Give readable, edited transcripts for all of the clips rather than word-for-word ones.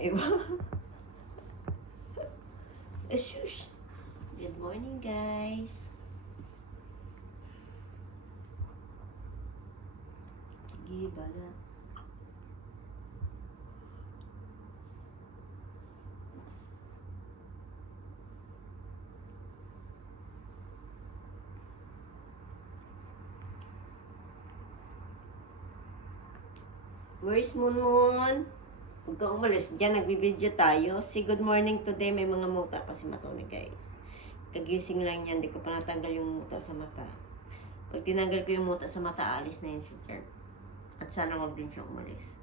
Diba? Shush. Good morning, guys. Sige, bala. Where's Moon? Huwag ka umalis dyan, nagbibideo tayo. Say good morning today, may mga muta pa si Matone, guys. Kagising lang yan, di ko pa natanggal yung muta sa mata. Pag tinanggal ko yung muta sa mata, alis na yun si Jerk. At sana wag din siya umalis.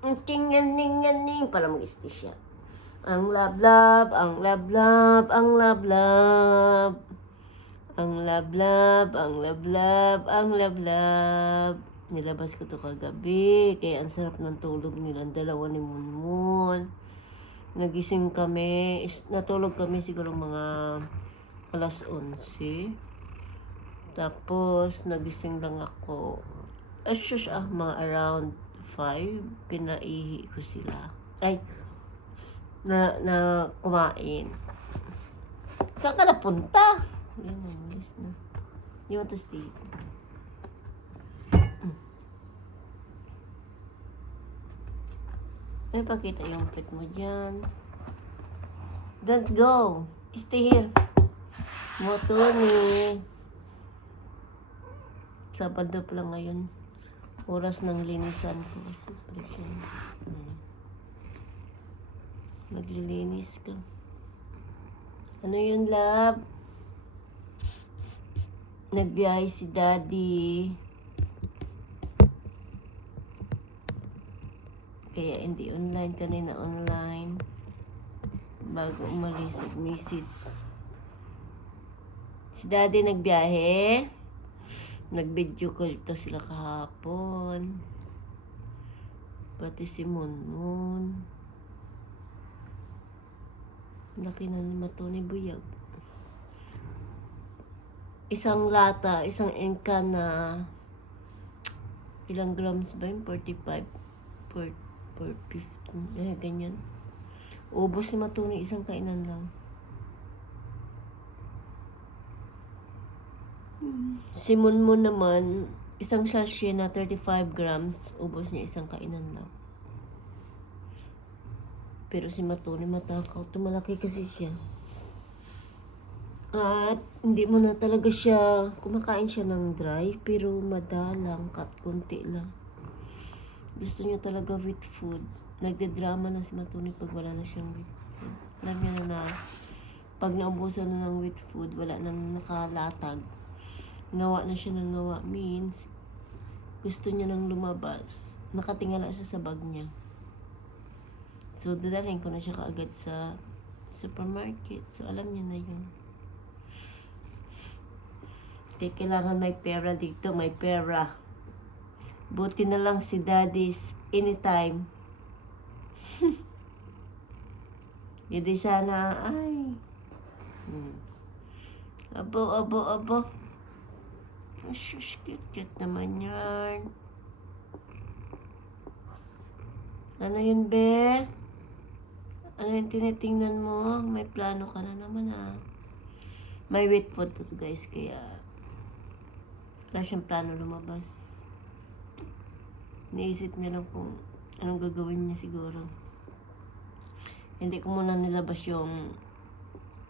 Ang tinganing-nganing para mag-istis siya. Ang love-love, ang love-love, ang love-love. Ang love-love, ang love-love, ang love-love. Nilabas ko to kagabi. Kaya ang sarap ng tulog nilang dalawa ni Munmun. Nagising kami. Natulog kami siguro mga alas 11. Tapos, nagising lang ako. Mga around 5. Pinaihi ko sila. Ay, na kumain. Saan ka napunta? Yan, umalis na. You want to stay? Ay, pakita yung pet mo dyan. Don't go. Stay here. Motoni. Sabado pa lang ngayon. Oras ng linisan ko. Maglilinis ka. Ano yun, love? Nagbiyahe si Daddy. Kaya hindi online, kanina online. Bago umalis at misis. Si Daddy nagbiyahe. Nag-video call to sila kahapon. Pati si Munmun. Laki na ni Matone Buyag. Isang lata, isang engka na ilang grams ba yun? 45 per 15, ganyan. Ubos ni Matone, isang kainan lang. Si Munmun naman, isang sachet na 35 grams, ubos niya isang kainan lang. Pero si Matone matakaw, tumalaki kasi siya. At hindi mo na talaga siya, kumakain siya ng dry, pero madalang, konti lang. Gusto niya talaga with food. Nagdedrama na si Matone pag wala na siyang with food. Alam niya na pag naubusan na ng with food, wala nang nakalatag. Ngawa na siya ng ngawa, means gusto niya nang lumabas. Nakatingala siya sa bag niya. So, dadalhin ko na siya kaagad sa supermarket. So, alam niya na yun. Kailangan may pera dito, may pera. Buti na lang si Daddy's anytime. Hindi sana, ay. Abo. Shush, cute naman yan. Ano yun, be? Ano yung tinitingnan mo? May plano ka na naman, ah. May wait food to guys, kaya wala siyang plano lumabas. Naisip niya lang kung anong gagawin niya siguro. Hindi ko muna nilabas yung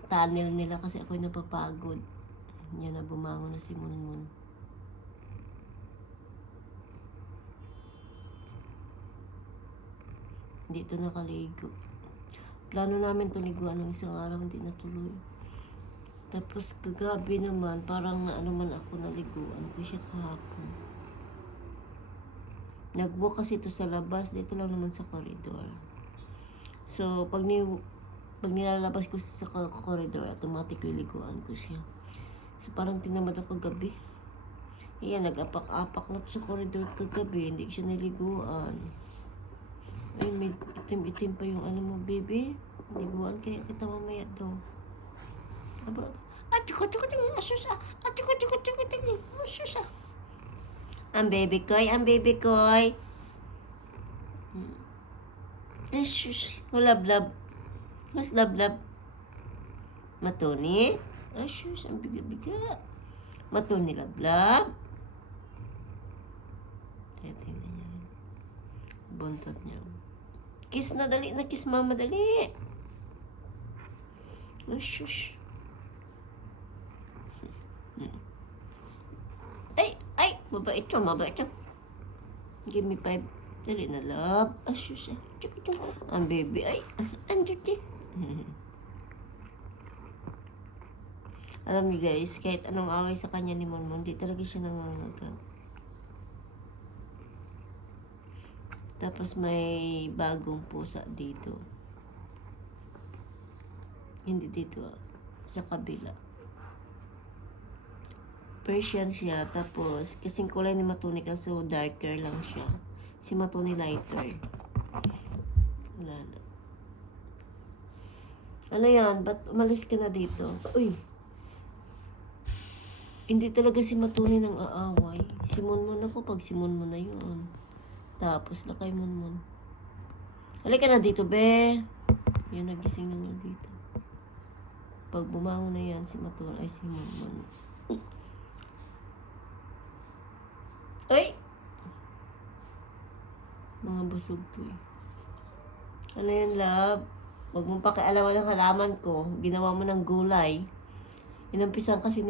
tunnel nila kasi ako'y napapagod. Yan na, bumangon na si Munmun. Dito nakaligo. Plano namin ito liguan ng isang araw, hindi natuloy. Tapos kagabi naman, parang man ako naliguan ko siya kahapon. Nag-walk kasi ito sa labas, dito lang naman sa corridor. So, pag nilalabas ko sa corridor, automatic liliguan ko siya. So, parang tinamad ako gabi. Ayan, nag-apak-apak na sa corridor kagabi, hindi siya naliguan. Ay, may itim-itim pa yung ano mo, baby. Liguan kaya kita mamaya daw. Aba, asusa. Ang baby koy, ang baby koy. Ay, shush. Lablab. Mas lablab. Matuni. Ay, shush. Ang biga-biga. Matuni lablab. Tingnan niya. Buntot niya. Kiss na dali na. Kiss mama dali. Ay, shush. Ay, mabait siya, mabait siya. Give me 5. Dali na, love. Ah, shush. Ang baby, ay, ang duty. Alam niyo guys, kahit anong away sa kanya ni Monmon, di talaga siya nangangagat. Tapos may bagong pusa dito. Hindi dito, sa kabila. Persian siya, tapos kasing kulay ni Matuni kaso darker lang siya. Si Matuni lighter. Wala na. Ano yan? Ba't umalis ka na dito? Uy! Hindi talaga si Matuni nang aaway. Si Monmon ako pag si Monmon na yun. Tapos na kay Monmon. Halika na dito, be! Yan, nagising na nga dito. Pag bumangon na yan, si Matuni ay si Monmon. Ay! Mga busog to eh. Ano yan, love? Huwag mong pakialaman ng halaman ko. Ginawa mo ng gulay. Inumpisan kasi ni